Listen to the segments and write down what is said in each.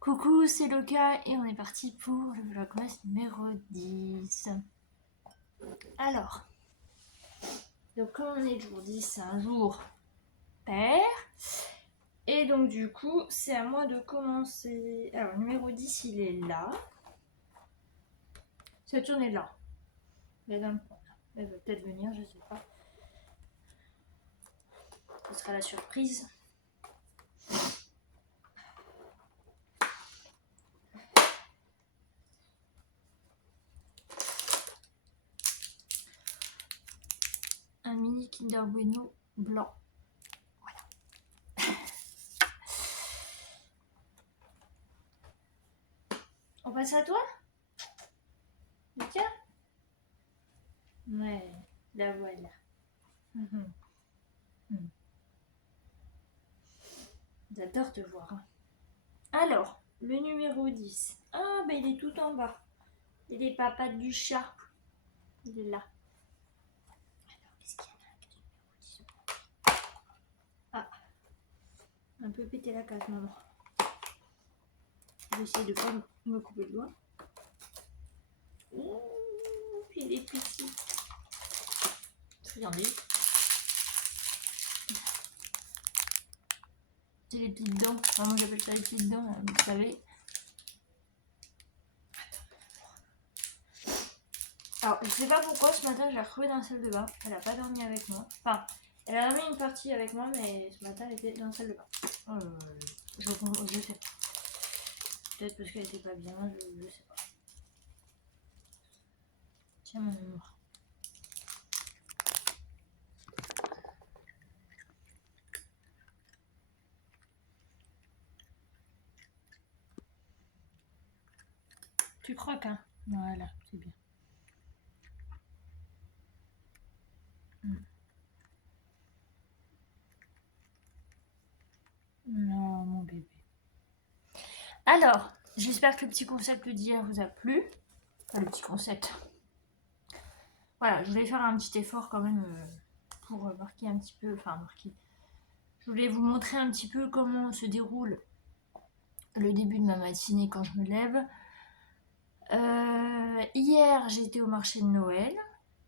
Coucou, c'est Loka et on est parti pour le vlogmas numéro 10. Alors, donc comme on est le jour 10, c'est un jour pair. Et donc du coup, c'est à moi de commencer. Alors, le numéro 10, il est là. Cette journée est là. Elle va peut-être venir, je sais pas. Ce sera la surprise. Un mini Kinder Bueno blanc. Voilà. On passe à toi? Tiens. Ouais, la voilà. J'adore te voir. Alors, le numéro 10. Ah, ben il est tout en bas. Il est pas pattes du chat. Il est là. Alors, qu'est-ce qu'il y a là, numéro 10? Ah, un peu pété la case, maman. Je vais essayer de pas me couper le doigt. Ouh, il est petit. Regardez. C'est les petites dents. Enfin, moi j'appelle ça les petites dents, vous savez. Alors, je sais pas pourquoi ce matin je l'ai retrouvée dans la salle de bain. Elle a pas dormi avec moi. Enfin, elle a dormi une partie avec moi, mais ce matin elle était dans la salle de bain. Je sais pas. Peut-être parce qu'elle était pas bien, je sais pas. Tiens mon amour. Tu croques, hein? Voilà, c'est bien. Non, mon bébé. Alors, j'espère que le petit concept d'hier vous a plu. Enfin, le petit concept. Voilà, je voulais faire un petit effort quand même pour marquer un petit peu. Enfin, marquer. Je voulais vous montrer un petit peu comment se déroule le début de ma matinée quand je me lève. Hier, j'ai été au marché de Noël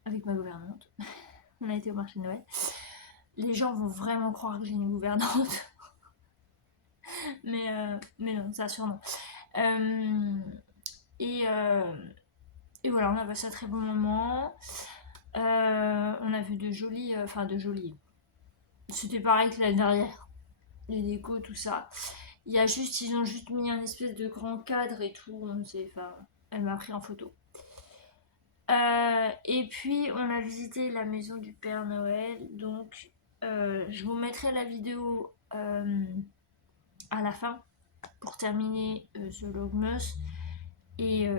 avec ma gouvernante. On a été au marché de Noël. Les gens vont vraiment croire que j'ai une gouvernante. mais non, ça sûrement. Et voilà, on a passé un très bon moment. On a vu de jolis. C'était pareil que l'année dernière. Les décos, tout ça. Ils ont juste mis un espèce de grand cadre et tout. Elle m'a pris en photo. Et puis on a visité la maison du Père Noël. Donc je vous mettrai la vidéo à la fin pour terminer ce vlogmas. Et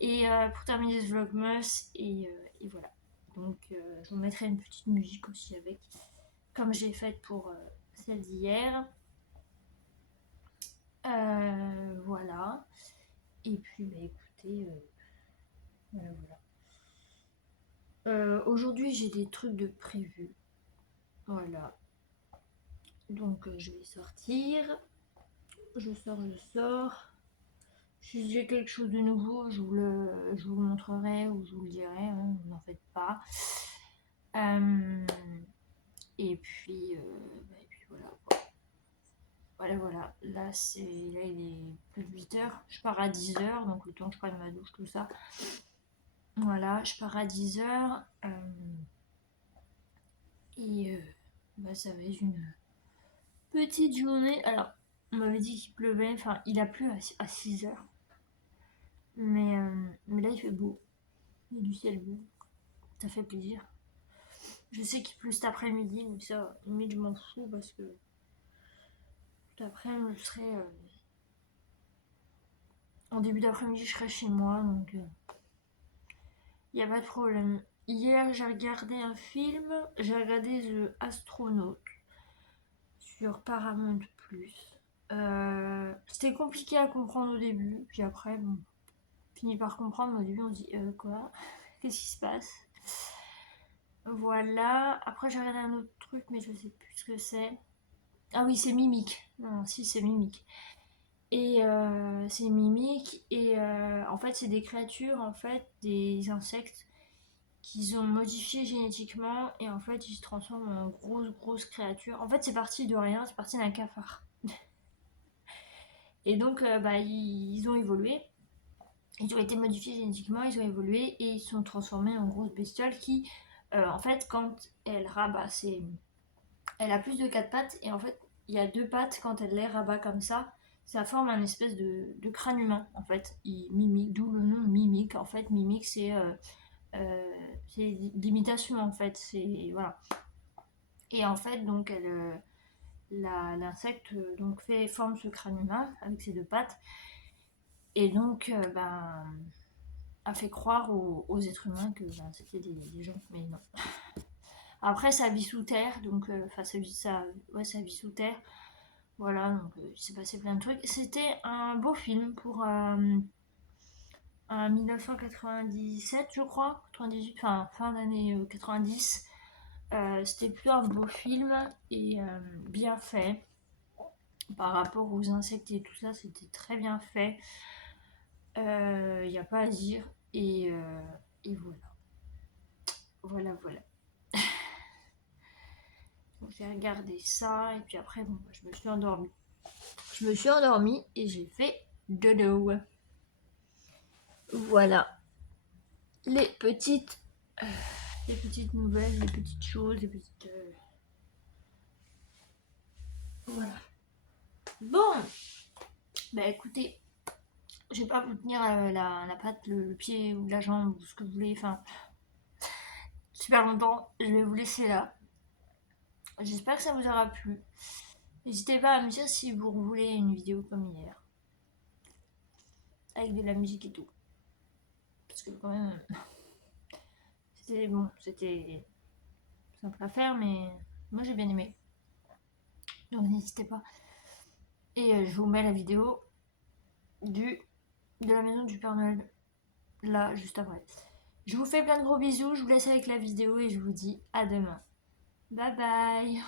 et pour terminer ce vlogmas et voilà. Donc je vous mettrai une petite musique aussi avec, comme j'ai fait pour celle d'hier. Voilà. Et puis bah écoutez, voilà. Aujourd'hui j'ai des trucs de prévu. Voilà. Donc je vais sortir. Je sors. Si j'ai quelque chose de nouveau, je vous le montrerai ou je vous le dirai, hein, n'en faites pas. Et puis voilà. Voilà. Là, il est plus de 8h. Je pars à 10h, donc le temps que je prenne ma douche, tout ça. Voilà, je pars à 10h. Et ça va être une petite journée. Alors, on m'avait dit qu'il pleuvait, enfin, il a plu à 6h. Mais là, il fait beau. Il y a du ciel bleu. Ça fait plaisir. Je sais qu'il pleut cet après-midi, mais ça, limite, je m'en fous parce que cet après-midi, je serai. En début d'après-midi, je serai chez moi, donc il n'y a pas de problème. Hier, j'ai regardé un film, j'ai regardé The Astronaut sur Paramount+. C'était compliqué à comprendre au début, puis après, bon, fini par comprendre, mais au début, on se dit quoi? Qu'est-ce qui se passe? Voilà. Après, j'ai regardé un autre truc, mais je sais plus ce que c'est. Ah oui, c'est Mimique. Non, si, c'est Mimique. Et c'est Mimique. Et en fait, c'est des créatures, en fait, des insectes qu'ils ont modifiés génétiquement. Et en fait, ils se transforment en grosses créatures. En fait, c'est parti de rien, c'est parti d'un cafard. Et donc, bah, ils ont évolué. Ils ont été modifiés génétiquement, ils ont évolué et ils sont transformés en grosses bestioles qui, en fait, quand elle rabat, elle a plus de 4 pattes et en fait, il y a 2 pattes, quand elle les rabat comme ça forme un espèce de crâne humain, en fait. Il mimique, d'où le nom mimique. En fait, mimique, c'est l'imitation, en fait. C'est, voilà. Et en fait, donc, l'insecte donc forme ce crâne humain avec ses 2 pattes. Et donc, ben, a fait croire aux êtres humains que ben, c'était des gens, mais non. Après, ça vit sous terre, donc, enfin, ça vit sous terre. Voilà, donc il s'est passé plein de trucs. C'était un beau film pour un 1997, je crois, 98, enfin fin d'année 90. C'était plutôt un beau film et bien fait. Par rapport aux insectes et tout ça, c'était très bien fait. Il n'y a pas à dire. Et voilà. Voilà. Donc j'ai regardé ça et puis après, bon, je me suis endormie. Je me suis endormie et j'ai fait dodo. Voilà. Les petites nouvelles, les petites choses, les petites... Voilà. Bon, bah écoutez, je vais pas vous tenir la patte, le pied ou la jambe ou ce que vous voulez, enfin, super longtemps. Je vais vous laisser là. J'espère que ça vous aura plu. N'hésitez pas à me dire si vous voulez une vidéo comme hier, avec de la musique et tout. Parce que quand même, c'était simple à faire, mais moi j'ai bien aimé. Donc n'hésitez pas. Et je vous mets la vidéo de la maison du Père Noël là juste après. Je vous fais plein de gros bisous, je vous laisse avec la vidéo et je vous dis à demain. Bye bye.